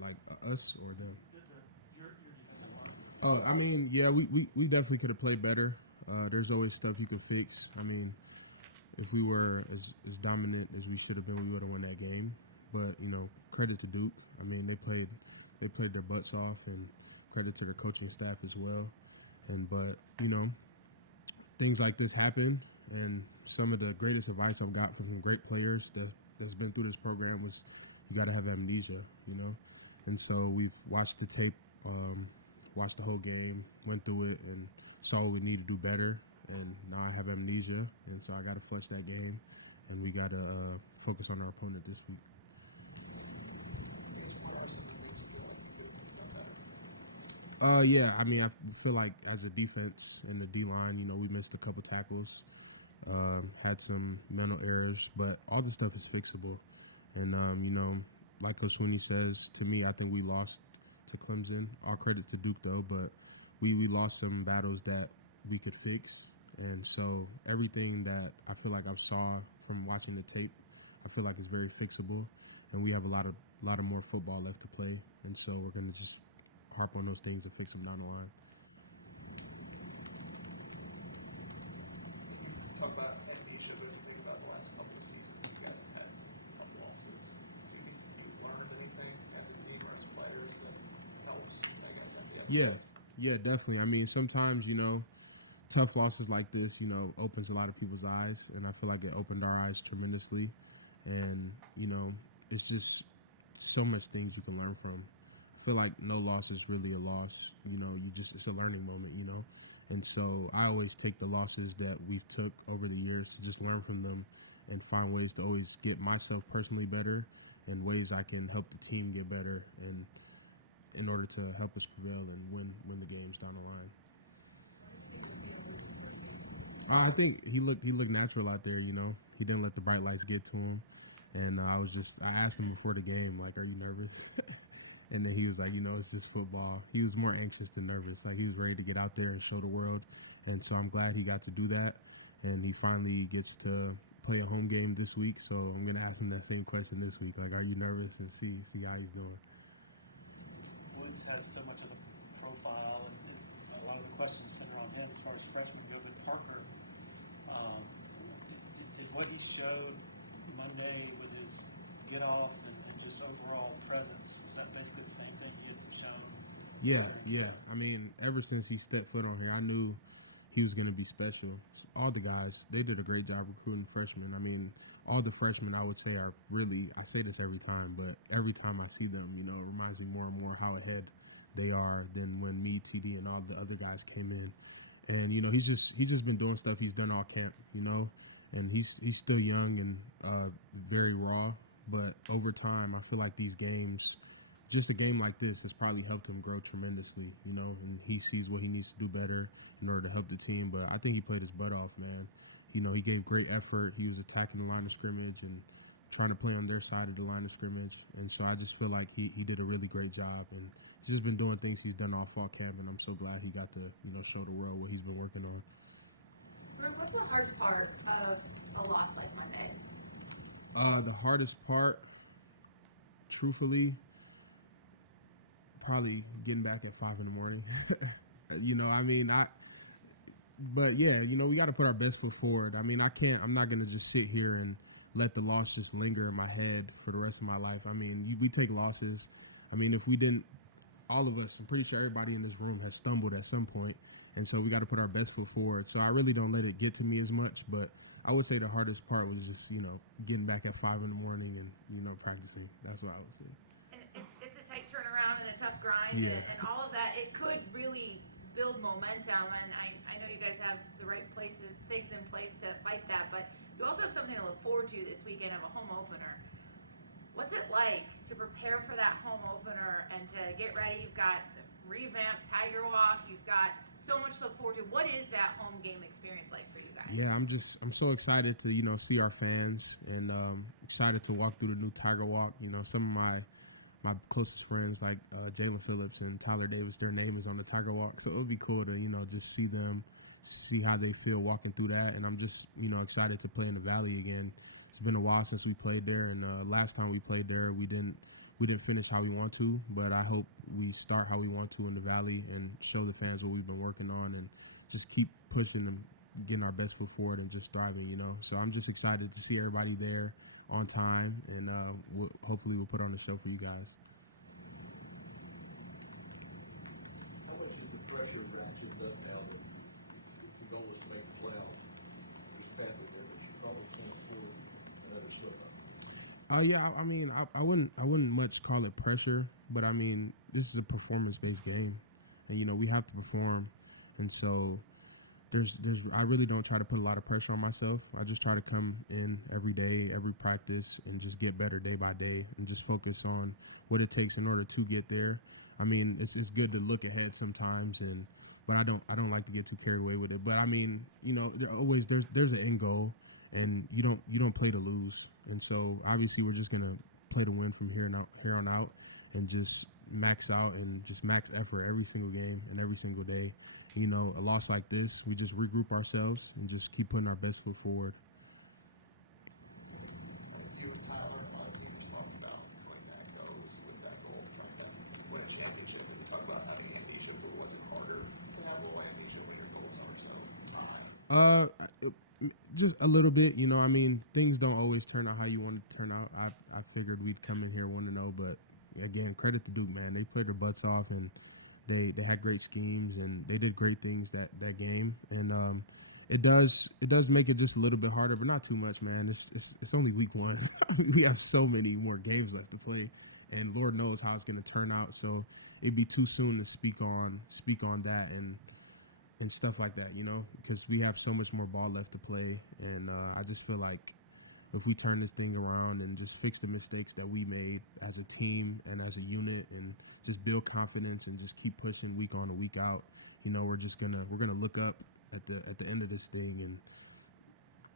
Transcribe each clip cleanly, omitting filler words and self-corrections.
like us or them? Oh, I mean, yeah, we definitely could have played better. There's always stuff you could fix. I mean, if we were as dominant as we should have been, we would have won that game. But credit to Duke. I mean, they played their butts off, and credit to the coaching staff as well. But things like this happen, and some of the greatest advice I've got from great players that's been through this program was you got to have amnesia, And so we watched the tape, watched the whole game, went through it, and saw what we need to do better. And now I have amnesia, and so I got to flush that game, and we got to focus on our opponent this week. Yeah, I mean, I feel like as a defense in the D line, we missed a couple tackles, had some mental errors, but all this stuff is fixable. And like Coach Sweeney says, to me, I think we lost to Clemson. All credit to Duke though, but we lost some battles that we could fix. And so everything that I feel like I've saw from watching the tape, I feel like it's very fixable. And we have a lot of more football left to play. And so we're gonna just harp on those things and fix them down the line. Yeah, definitely. I mean, sometimes, tough losses like this, opens a lot of people's eyes, and I feel like it opened our eyes tremendously. And, it's just so much things you can learn from. I feel like no loss is really a loss. It's a learning moment, And so I always take the losses that we took over the years to just learn from them and find ways to always get myself personally better and ways I can help the team get better and in order to help us prevail and win the games down the line. I think he looked natural out there. He didn't let the bright lights get to him, and I asked him before the game, like, "Are you nervous?" And then he was like, "It's just football." He was more anxious than nervous. Like, he was ready to get out there and show the world, and so I'm glad he got to do that, and he finally gets to play a home game this week. So I'm gonna ask him that same question this week, like, "Are you nervous?" and see how he's doing. Has so much of a profile, and a lot of the questions centered on him as far as freshman Gilbert Parker. Is what he showed Monday with his get off and just overall presence, is that basically the same thing he was shown? Yeah. I mean, ever since he stepped foot on here, I knew he was going to be special. All the guys, they did a great job recruiting freshmen. I mean, all the freshmen, I would say, are really, I say this every time, but every time I see them, it reminds me more and more how ahead they are than when me, TD, and all the other guys came in. And, he's just been doing stuff he's done all camp, and he's still young and very raw. But over time, I feel like these games, just a game like this has probably helped him grow tremendously, and he sees what he needs to do better in order to help the team. But I think he played his butt off, man. He gave great effort. He was attacking the line of scrimmage and trying to play on their side of the line of scrimmage. And so I just feel like he did a really great job. And he's just been doing things he's done all fall camp, and I'm so glad he got to, show the world what he's been working on. What's the hardest part of a loss like Monday? The hardest part, truthfully, probably getting back at 5 in the morning. But yeah, we got to put our best foot forward. I mean, I'm not going to just sit here and let the loss just linger in my head for the rest of my life. I mean, we take losses. I mean, if we didn't, all of us, I'm pretty sure everybody in this room has stumbled at some point. And so we got to put our best foot forward. So I really don't let it get to me as much. But I would say the hardest part was just, getting back at 5 in the morning and, practicing. That's what I would say. And it's a tight turnaround and a tough grind and all of that. It could really build momentum. And I know you guys have the right things in place to fight that. But you also have something to look forward to this weekend of a home opener. What's it like to prepare for that home opener and to get ready? You've got the revamped Tiger Walk. You've got so much to look forward to. What is that home game experience like for you guys? Yeah, I'm so excited to, see our fans and excited to walk through the new Tiger Walk. Some of my closest friends like Jalen Phillips and Tyler Davis, their name is on the Tiger Walk. So it would be cool to, just see them, see how they feel walking through that. And I'm just, excited to play in the Valley again. It's been a while since we played there, and last time we played there, we didn't we didn't finish how we want to, but I hope we start how we want to in the Valley and show the fans what we've been working on and just keep pushing and getting our best foot forward and just thriving, you know. So I'm just excited to see everybody there on time, and hopefully we'll put on a show for you guys. How much of the pressure that you got now to go with the next round? Yeah, I mean, I wouldn't much call it pressure, but I mean, this is a performance-based game, and you know we have to perform, and so I really don't try to put a lot of pressure on myself. I just try to come in every day, every practice, and just get better day by day, and just focus on what it takes in order to get there. I mean, it's good to look ahead sometimes, but I don't like to get too carried away with it. But I mean, you know, there's an end goal, and you don't play to lose. And so obviously we're just gonna play to win from here on out, and just max out and just max effort every single game and every single day. You know, a loss like this, we just regroup ourselves and just keep putting our best foot forward. Just a little bit, you know. I mean, things don't always turn out how you want it to turn out. I figured we'd come in here 1-0, but again, credit to Duke, man. They played their butts off, and they had great schemes, and they did great things that game. And it does make it just a little bit harder, but not too much, man. It's only week 1. We have so many more games left to play, and Lord knows how it's going to turn out. So it'd be too soon to speak on that and stuff like that, you know, because we have so much more ball left to play. And I just feel like if we turn this thing around and just fix the mistakes that we made as a team and as a unit, and just build confidence and just keep pushing week on and week out, you know, we're gonna look up at the end of this thing and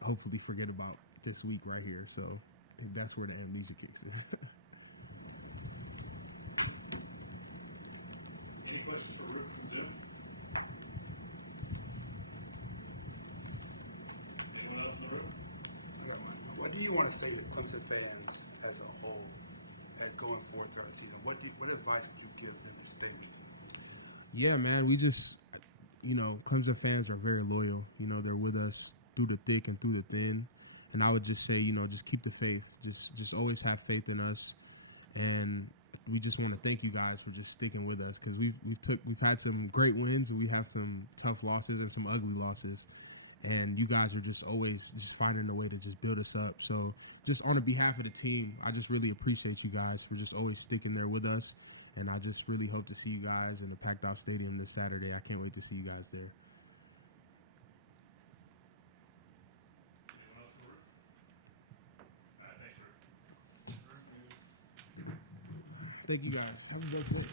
hopefully forget about this week right here. So I think that's where the amnesia kicks in. Any questions for Ruke and Jim? Anyone else in the room? What do you want to say to Clemson fans as a whole, as going forward throughout the season? What advice would you give them to stay? Yeah, man, we just, you know, Clemson fans are very loyal. You know, they're with us through the thick and through the thin. And I would just say, you know, just keep the faith. Just always have faith in us. And we just want to thank you guys for just sticking with us, because we've had some great wins, and we have some tough losses and some ugly losses. And you guys are just always just finding a way to just build us up. So just on behalf of the team, I just really appreciate you guys for just always sticking there with us. And I just really hope to see you guys in the packed out stadium this Saturday. I can't wait to see you guys there. Anyone else in the room? All right, thanks, Ruke. Thank you guys. Have a blessed day.